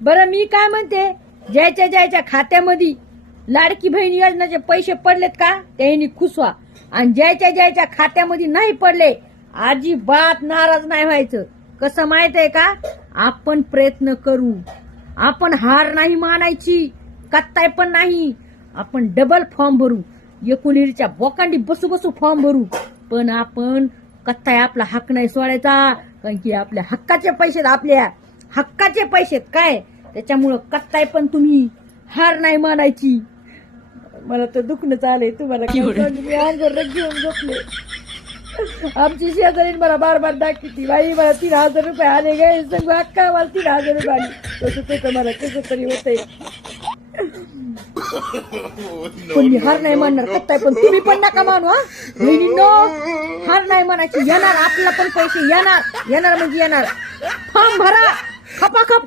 बरं मी काय म्हणते, ज्याच्या खात्यामध्ये लाडकी बहीण योजनेचे पैसे पडलेत का त्यांनी खुसवा, आणि ज्याच्या खात्यामध्ये नाही पडले अजिबात नाराज नाही व्हायचं. कसं माहित आहे का, आपण प्रयत्न करू, आपण हार नाही मानायची, कत्ताय पण नाही. आपण डबल फॉर्म भरू, एकुणीरच्या बोकांडी बसू फॉर्म भरू, पण आपण कत्ताय आपला हक्क नाही सोडायचा. कारण की आपल्या हक्काचे पैसे, आपल्या हक्काचे पैसे काय, त्याच्यामुळं कत्ताय पण तुम्ही हार नाही मानायची. मला तर दुखणं चाललंय तुम्हाला काय सांगू, मी अंगावर घेऊन झोपले. आमची शेजारी मला बार दाखवती, बाई मला 3,000 रुपये आले गे, सांगू अक्का मला 3,000 रुपये आले. तसं मला कसं तरी होतंय. पण मी हार नाही मानणार कत्ताय, पण तुम्ही पण नका मानू. हा बहिणींनो, हार नाही मानायची. येणार आपल्याला पण पैसे, येणार म्हणजे येणार. फॉर्म भरा खपाखप.